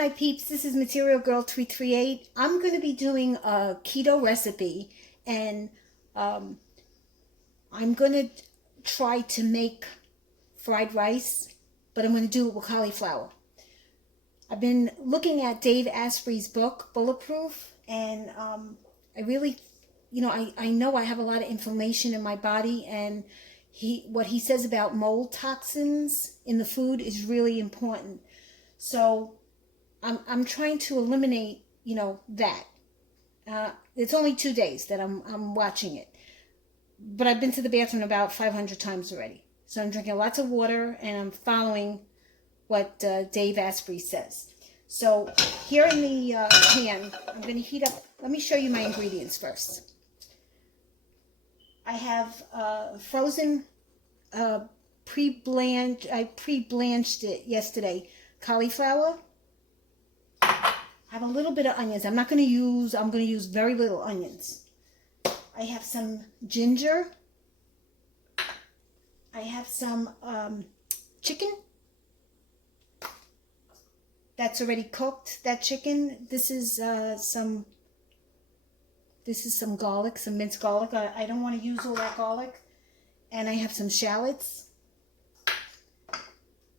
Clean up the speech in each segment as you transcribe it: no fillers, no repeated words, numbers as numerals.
my peeps, this is Material Girl 338. I'm going to be doing a keto recipe, and I'm going to try to make fried rice, but I'm going to do it with cauliflower. I've been looking at Dave Asprey's book, Bulletproof, and I really, I know I have a lot of inflammation in my body, and what he says about mold toxins in the food is really important. So I'm trying to eliminate, that. It's only 2 days that I'm watching it, but I've been to the bathroom about 500 times already. So I'm drinking lots of water, and I'm following what Dave Asprey says. So here in the pan, I'm going to heat up. Let me show you my ingredients first. I have frozen, pre-blanched. I pre-blanched it yesterday. Cauliflower. I have a little bit of onions. I'm going to use very little onions. I have some ginger. I have some chicken. That's already cooked, that chicken. This is some garlic, some minced garlic. I don't want to use all that garlic. And I have some shallots.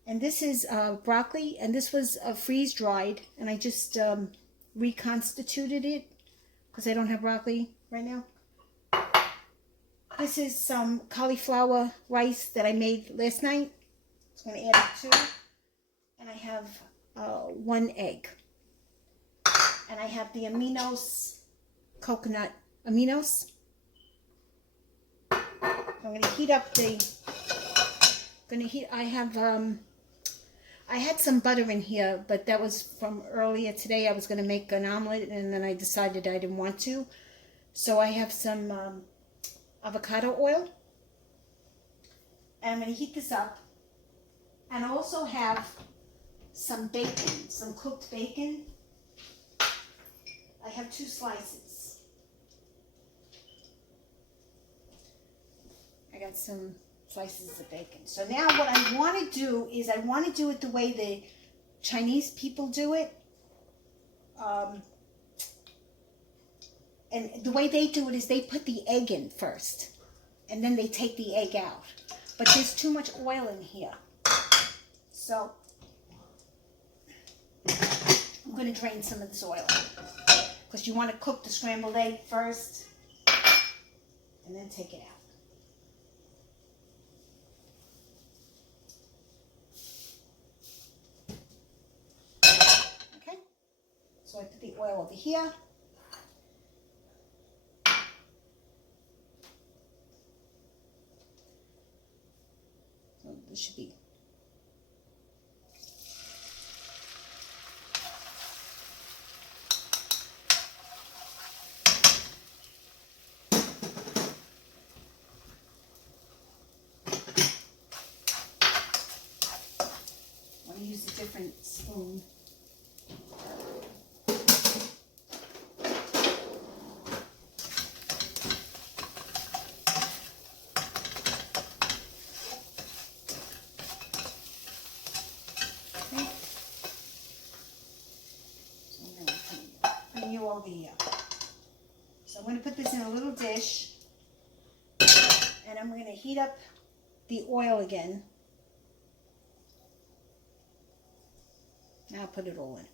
And this is broccoli, and this was freeze-dried, and I just reconstituted it because I don't have broccoli right now. This is some cauliflower rice that I made last night. I'm going to add it too. And I have 1 egg. And I have the AMINOS, coconut AMINOS. I'm going to heat up I had some butter in here, but that was from earlier today. I was going to make an omelet, and then I decided I didn't want to. So I have some avocado oil. And I'm going to heat this up. And I also have some bacon, some cooked bacon. I have 2 slices. I got some slices of bacon. So now what I want to do is I want to do it the way the Chinese people do it. And the way they do it is they put the egg in first, and then they take the egg out. But there's too much oil in here. So I'm going to drain some of this oil, because you want to cook the scrambled egg first and then take it out. Okay, so I put the oil over here. So this should be use a different spoon. Okay. So I'm going to bring you over here. So I'm going to put this in a little dish, and I'm going to heat up the oil again. Now I'll put it all in.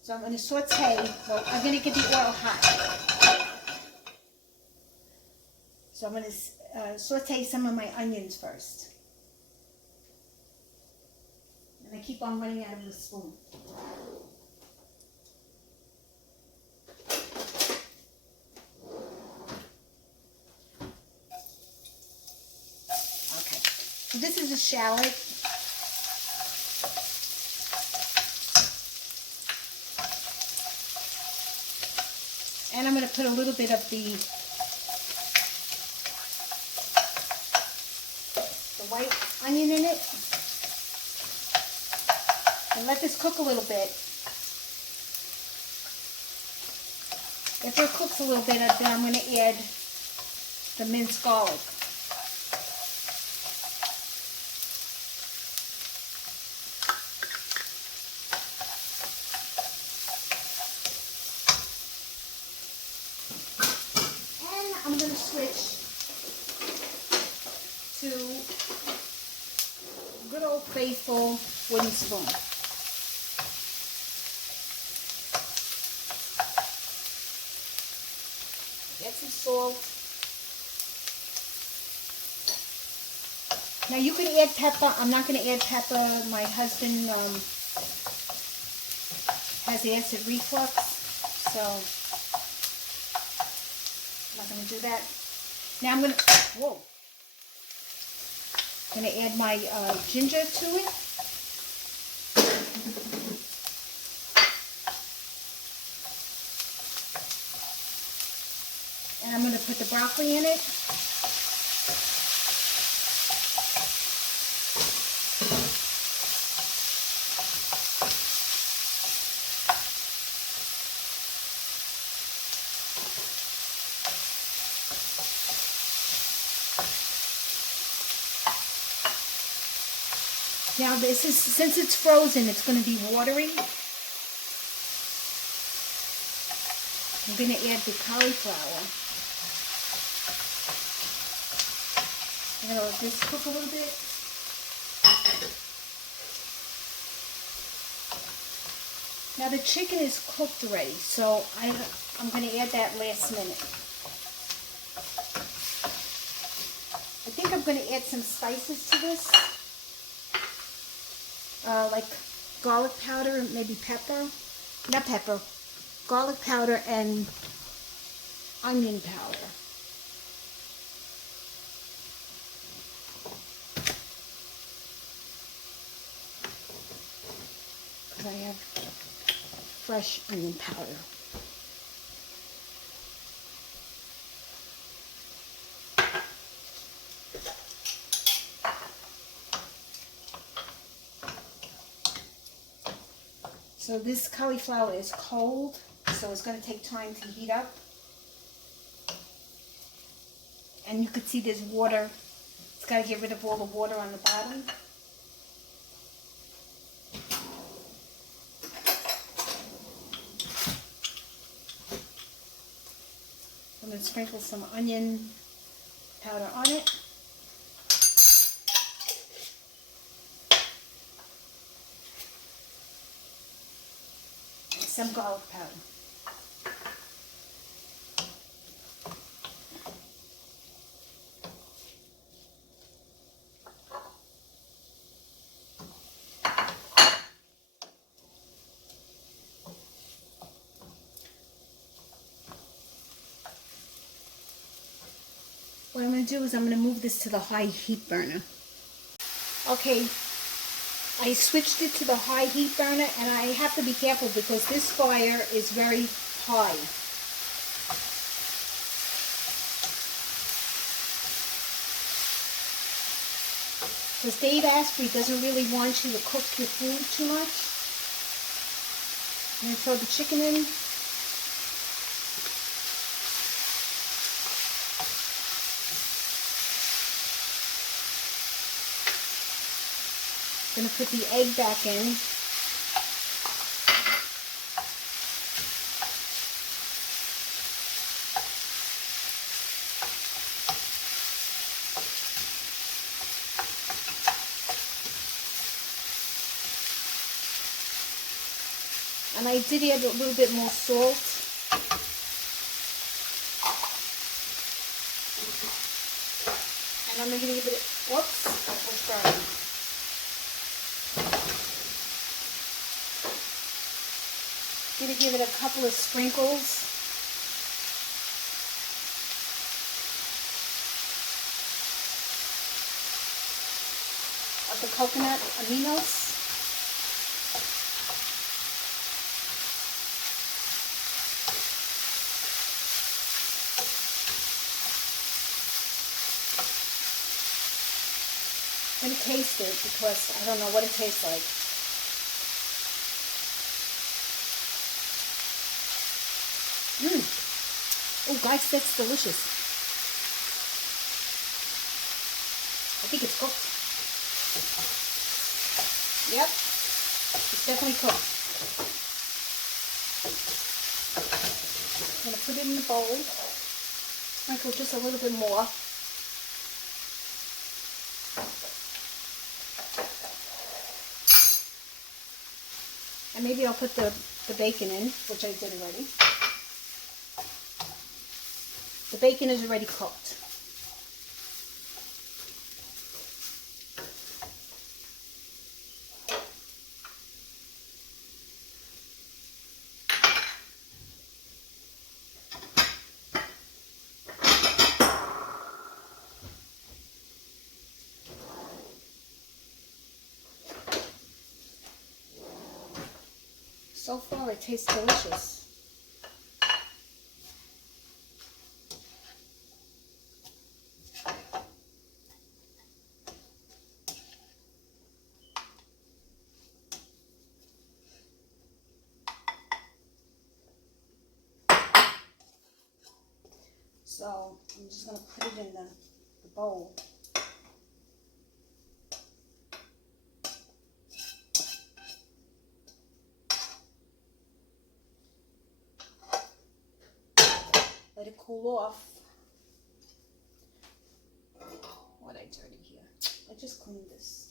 So I'm going to saute. Well, I'm going to get the oil hot. So I'm going to saute some of my onions first. And I keep on running out of the spoon. This is a shallot. And I'm going to put a little bit of the white onion in it. And let this cook a little bit. After it cooks a little bit, then I'm going to add the minced garlic. good old faithful wooden spoon. Get some salt. Now you can add pepper. I'm not going to add pepper. My husband has acid reflux, so I'm not going to do that. Now I'm going to add my ginger to it. And I'm going to put the broccoli in it. Now this is, since it's frozen, it's going to be watery. I'm going to add the cauliflower. I'm going to let this cook a little bit. Now the chicken is cooked already, so I'm going to add that last minute. I think I'm going to add some spices to this. Like garlic powder, maybe pepper, not pepper, garlic powder and onion powder. Because I have fresh onion powder. So this cauliflower is cold, so it's going to take time to heat up. And you can see there's water. It's got to get rid of all the water on the bottom. I'm going to sprinkle some onion powder on it. Some garlic powder. What I'm going to do is I'm going to move this to the high heat burner. Okay. I switched it to the high heat burner, and I have to be careful because this fire is very high. Because Dave Asprey doesn't really want you to cook your food too much. I'm going to throw the chicken in. I'm going to put the egg back in. And I did add a little bit more salt. And I'm going to give it, whoops, let's try. I'm going to give it a couple of sprinkles. Of the coconut aminos. I'm going to taste it because I don't know what it tastes like. Oh, guys, that's delicious. I think it's cooked. Yep, it's definitely cooked. I'm going to put it in the bowl. Sprinkle just a little bit more. And maybe I'll put the bacon in, which I did already. The bacon is already cooked. So far, it tastes delicious. So I'm just going to put it in the bowl. Let it cool off. What I dirty here. I just cleaned this.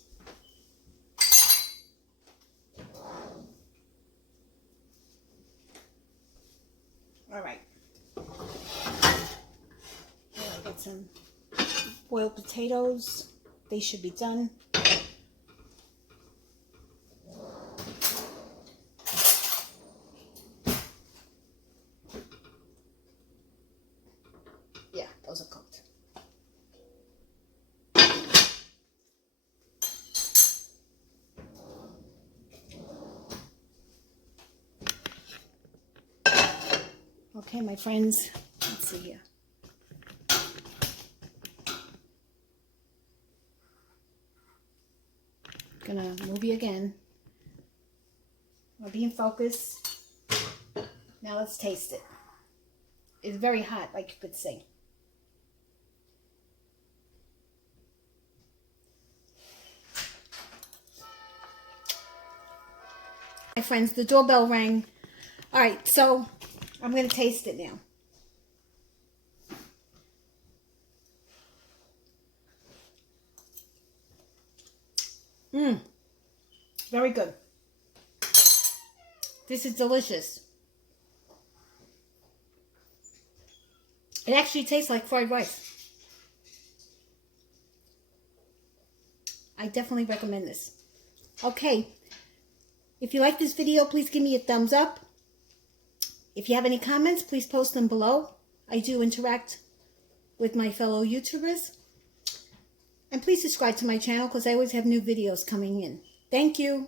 All right. Here I got some boiled potatoes. They should be done. Yeah, those are cooked. Okay, my friends, let's see here. Gonna move you again. I'll be in focus. Now let's taste it. It's very hot, like you could see. My friends, the doorbell rang. All right, so I'm going to taste it now. Very good. This is delicious. It actually tastes like fried rice. I definitely recommend this. Okay. If you like this video, please give me a thumbs up. If you have any comments, please post them below. I do interact with my fellow YouTubers. And please subscribe to my channel because I always have new videos coming in. Thank you.